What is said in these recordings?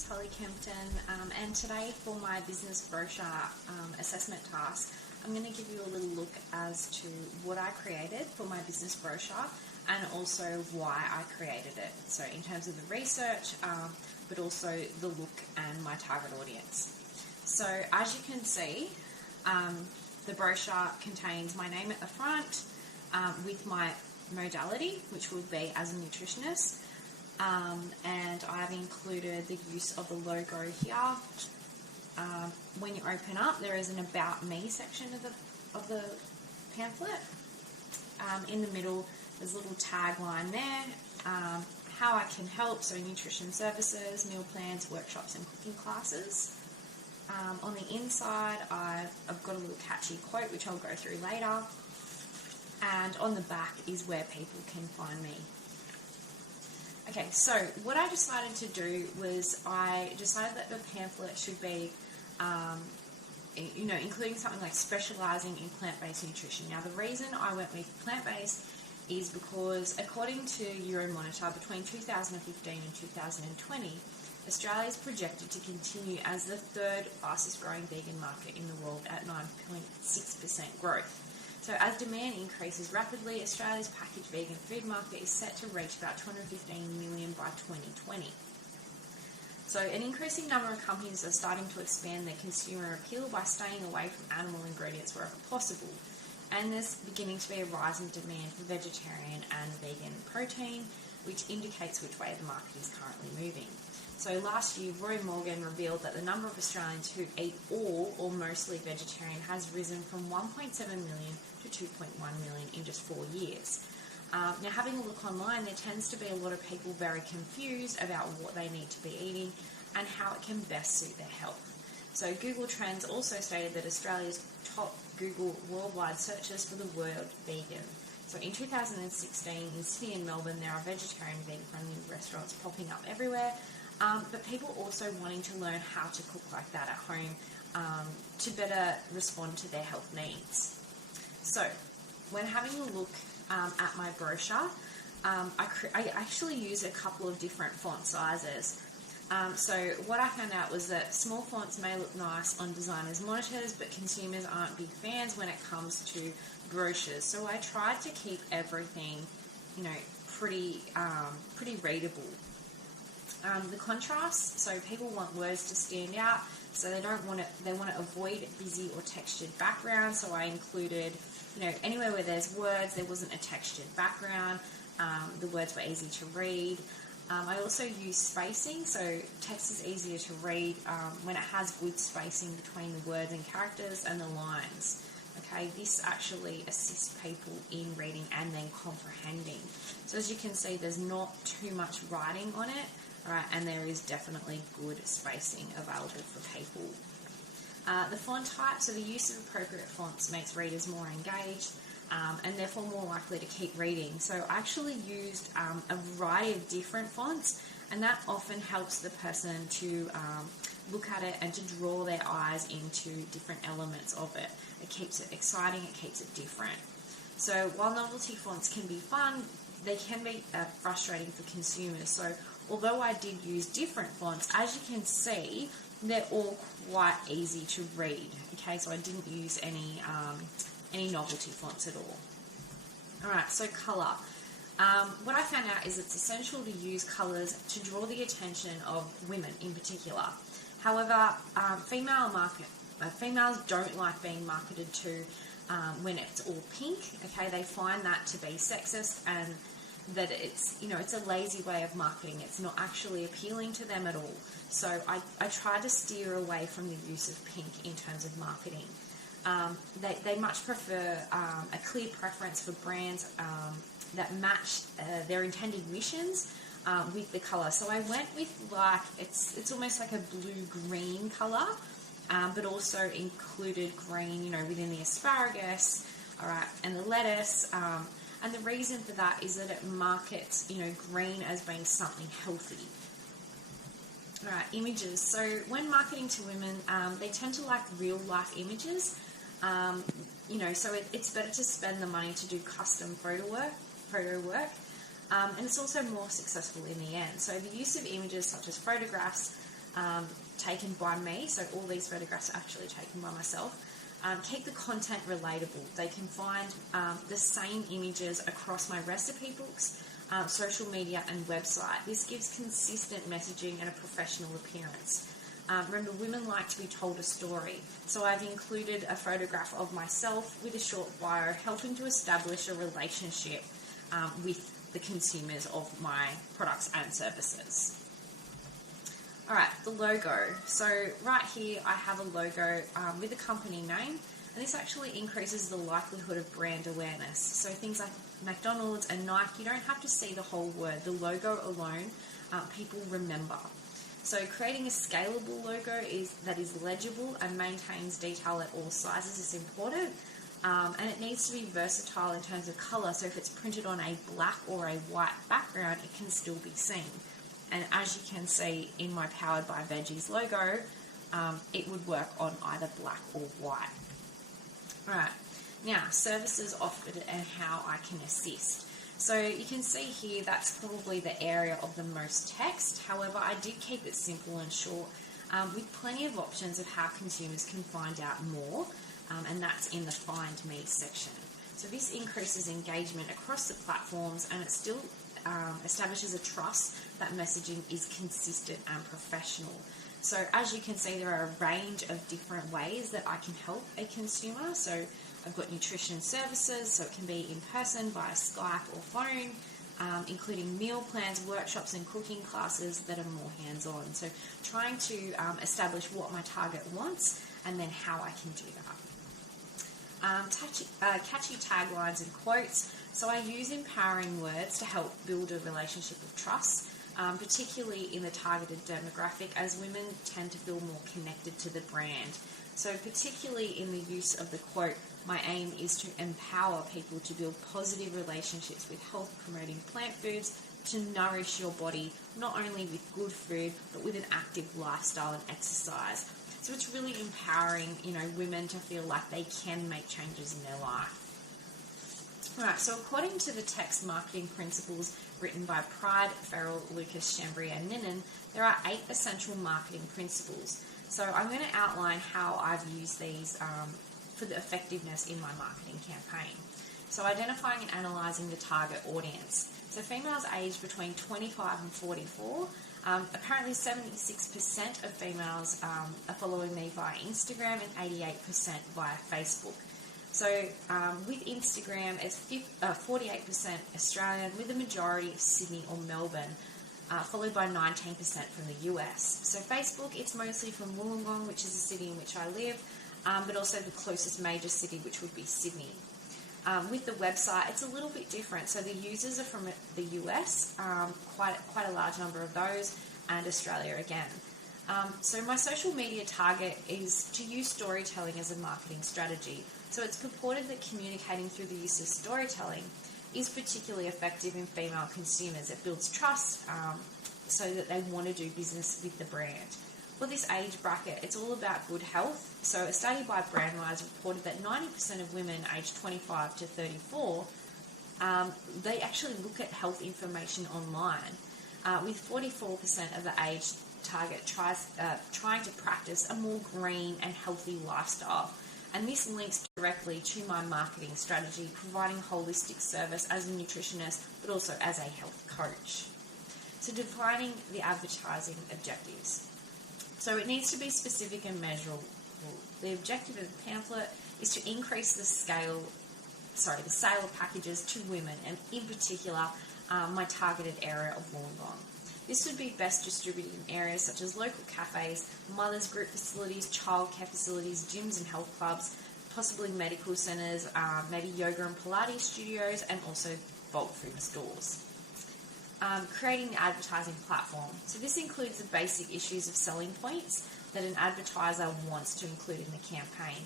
name's Holly Kempton, and today for my business brochure assessment task, I'm going to give you a little look as to what I created for my business brochure and also why I created it. So in terms of the research, but also the look and my target audience. So as you can see, the brochure contains my name at the front with my modality, which would be as a nutritionist. And I've included the use of the logo here. When you open up, there is an About Me section of the pamphlet. In the middle, there's a little tagline there, how I can help, so nutrition services, meal plans, workshops and cooking classes. On the inside, I've got a little catchy quote, which I'll go through later. And on the back is where people can find me. Okay, so what I decided to do was I decided that the pamphlet should be, including something like specialising in plant-based nutrition. Now, the reason I went with plant-based is because, according to Euromonitor, between 2015 and 2020, Australia is projected to continue as the third fastest growing vegan market in the world at 9.6% growth. So as demand increases rapidly, Australia's packaged vegan food market is set to reach about 215 million by 2020. So an increasing number of companies are starting to expand their consumer appeal by staying away from animal ingredients wherever possible. And there's beginning to be a rise in demand for vegetarian and vegan protein, which indicates which way the market is currently moving. So last year, Roy Morgan revealed that the number of Australians who eat all or mostly vegetarian has risen from 1.7 million to 2.1 million in just 4 years. Now, having a look online, there tends to be a lot of people very confused about what they need to be eating and how it can best suit their health. So Google Trends also stated that Australia's top Google worldwide searches for the word vegan. So in 2016, in Sydney and Melbourne, there are vegetarian and vegan-friendly restaurants popping up everywhere. But people also wanting to learn how to cook like that at home to better respond to their health needs. So when having a look at my brochure, I actually used a couple of different font sizes. So what I found out was that small fonts may look nice on designers' monitors, but consumers aren't big fans when it comes to brochures. So I tried to keep everything, pretty readable. The contrast, so people want words to stand out, so they want to avoid busy or textured background. So I included, anywhere where there's words, there wasn't a textured background. The words were easy to read. I also used spacing, so text is easier to read when it has good spacing between the words and characters and the lines. Okay, this actually assists people in reading and then comprehending. So as you can see, there's not too much writing on it. Alright, and there is definitely good spacing available for people. The font type, so the use of appropriate fonts makes readers more engaged and therefore more likely to keep reading. So I actually used a variety of different fonts, and that often helps the person to look at it and to draw their eyes into different elements of it. It keeps it exciting, it keeps it different. So while novelty fonts can be fun, they can be frustrating for consumers. So although I did use different fonts, as you can see, they're all quite easy to read. Okay, so I didn't use any novelty fonts at all. Alright, so colour. What I found out is it's essential to use colours to draw the attention of women in particular. However, females don't like being marketed to when it's all pink. Okay, they find that to be sexist and that it's a lazy way of marketing. It's not actually appealing to them at all. So I try to steer away from the use of pink in terms of marketing. They much prefer a clear preference for brands that match their intended missions with the colour. So I went with it's almost like a blue-green colour, but also included green, within the asparagus, alright, and the lettuce. And the reason for that is that it markets, green as being something healthy. Alright, images. So when marketing to women, they tend to like real-life images. So it's better to spend the money to do custom photo work, and it's also more successful in the end. So the use of images such as photographs taken by me, so all these photographs are actually taken by myself. Keep the content relatable. They can find the same images across my recipe books, social media and website. This gives consistent messaging and a professional appearance. Remember, women like to be told a story, so I've included a photograph of myself with a short bio, helping to establish a relationship with the consumers of my products and services. Alright, the logo. So right here I have a logo with a company name, and this actually increases the likelihood of brand awareness. So things like McDonald's and Nike, you don't have to see the whole word. The logo alone, people remember. So creating a scalable logo that is legible and maintains detail at all sizes is important. And it needs to be versatile in terms of colour, so if it's printed on a black or a white background, it can still be seen. And as you can see in my Powered by Veggies logo, it would work on either black or white. Alright, now services offered and how I can assist. So you can see here that's probably the area of the most text. However, I did keep it simple and short with plenty of options of how consumers can find out more, and that's in the Find Me section. So this increases engagement across the platforms, and it still establishes a trust that messaging is consistent and professional. So as you can see, there are a range of different ways that I can help a consumer. So I've got nutrition services, so it can be in person, via Skype or phone, including meal plans, workshops and cooking classes that are more hands-on. So trying to establish what my target wants and then how I can do that. Catchy taglines and quotes. So I use empowering words to help build a relationship of trust, particularly in the targeted demographic, as women tend to feel more connected to the brand. So particularly in the use of the quote, my aim is to empower people to build positive relationships with health-promoting plant foods to nourish your body, not only with good food, but with an active lifestyle and exercise. So it's really empowering, women to feel like they can make changes in their life. Alright, so according to the text marketing principles written by Pride, Farrell, Lucas, Chambry and Ninan, there are 8 essential marketing principles. So I'm going to outline how I've used these for the effectiveness in my marketing campaign. So identifying and analysing the target audience. So females aged between 25 and 44. Apparently 76% of females are following me via Instagram and 88% via Facebook. So with Instagram, it's 48% Australian, with the majority of Sydney or Melbourne, followed by 19% from the US. So Facebook, it's mostly from Wollongong, which is the city in which I live, but also the closest major city, which would be Sydney. With the website, it's a little bit different. So the users are from the US, quite a large number of those, and Australia again. So my social media target is to use storytelling as a marketing strategy. So it's purported that communicating through the use of storytelling is particularly effective in female consumers. It builds trust so that they want to do business with the brand. For this age bracket, it's all about good health. So a study by Brandwise reported that 90% of women aged 25 to 34, they actually look at health information online, with 44% of the age target trying to practice a more green and healthy lifestyle. And this links directly to my marketing strategy, providing holistic service as a nutritionist, but also as a health coach. So defining the advertising objectives. So it needs to be specific and measurable. The objective of the pamphlet is to increase the sale of packages to women, and in particular, my targeted area of Wollongong. This would be best distributed in areas such as local cafes, mothers group facilities, childcare facilities, gyms and health clubs, possibly medical centres, maybe yoga and Pilates studios, and also bulk food stores. Creating the advertising platform. So this includes the basic issues of selling points that an advertiser wants to include in the campaign.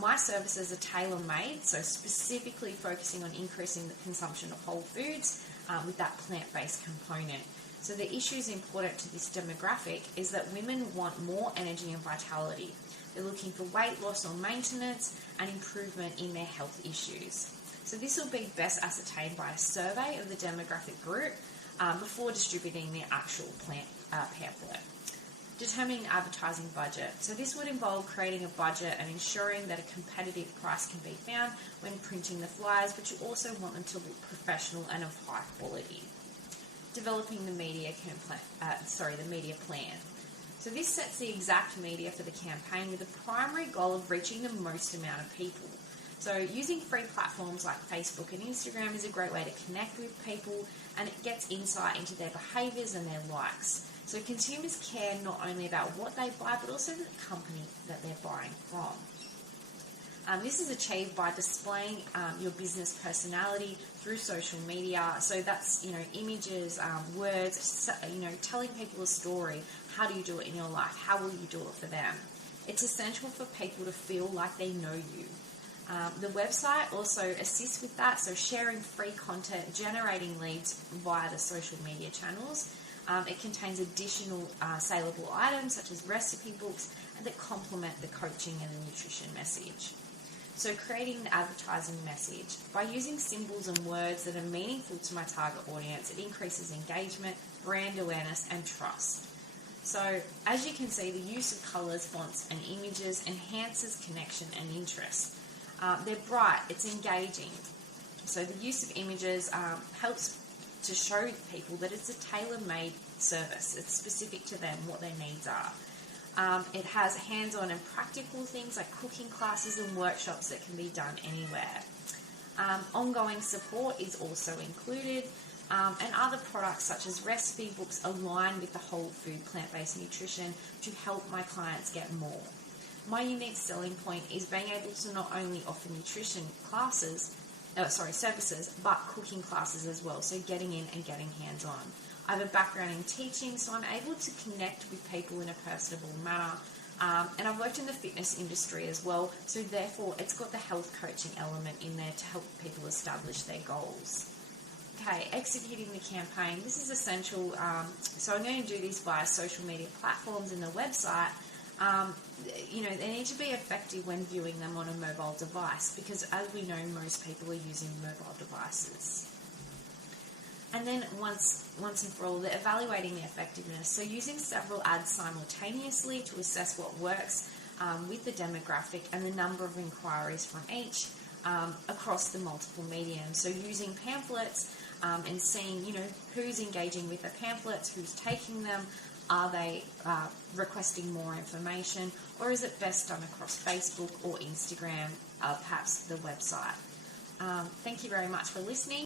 My services are tailor-made, so specifically focusing on increasing the consumption of whole foods with that plant-based component. So the issues important to this demographic is that women want more energy and vitality. They're looking for weight loss or maintenance and improvement in their health issues. So this will be best ascertained by a survey of the demographic group before distributing the actual pamphlet. Determining advertising budget. So this would involve creating a budget and ensuring that a competitive price can be found when printing the flyers, but you also want them to look professional and of high quality. Developing the media plan. So this sets the exact media for the campaign with the primary goal of reaching the most amount of people. So using free platforms like Facebook and Instagram is a great way to connect with people, and it gets insight into their behaviours and their likes. So consumers care not only about what they buy, but also the company that they're buying from. This is achieved by displaying your business personality through social media. So that's, images, words, telling people a story. How do you do it in your life? How will you do it for them? It's essential for people to feel like they know you. The website also assists with that, so sharing free content, generating leads via the social media channels. It contains additional saleable items such as recipe books that complement the coaching and the nutrition message. So creating the advertising message. By using symbols and words that are meaningful to my target audience, it increases engagement, brand awareness and trust. So as you can see, the use of colours, fonts and images enhances connection and interest. They're bright, it's engaging. So the use of images helps to show people that it's a tailor-made service. It's specific to them, what their needs are. It has hands-on and practical things like cooking classes and workshops that can be done anywhere. Ongoing support is also included, and other products such as recipe books align with the whole food plant-based nutrition to help my clients get more. My unique selling point is being able to not only offer nutrition services, but cooking classes as well, so getting in and getting hands-on. I have a background in teaching, so I'm able to connect with people in a personable manner, and I've worked in the fitness industry as well, so therefore it's got the health coaching element in there to help people establish their goals. Okay, executing the campaign. This is essential, so I'm going to do this via social media platforms and the website. They need to be effective when viewing them on a mobile device because, as we know, most people are using mobile devices. And then once and for all, they're evaluating the effectiveness. So using several ads simultaneously to assess what works with the demographic and the number of inquiries from each across the multiple mediums. So using pamphlets and seeing, who's engaging with the pamphlets, who's taking them. Are they requesting more information, or is it best done across Facebook or Instagram, perhaps the website? Thank you very much for listening.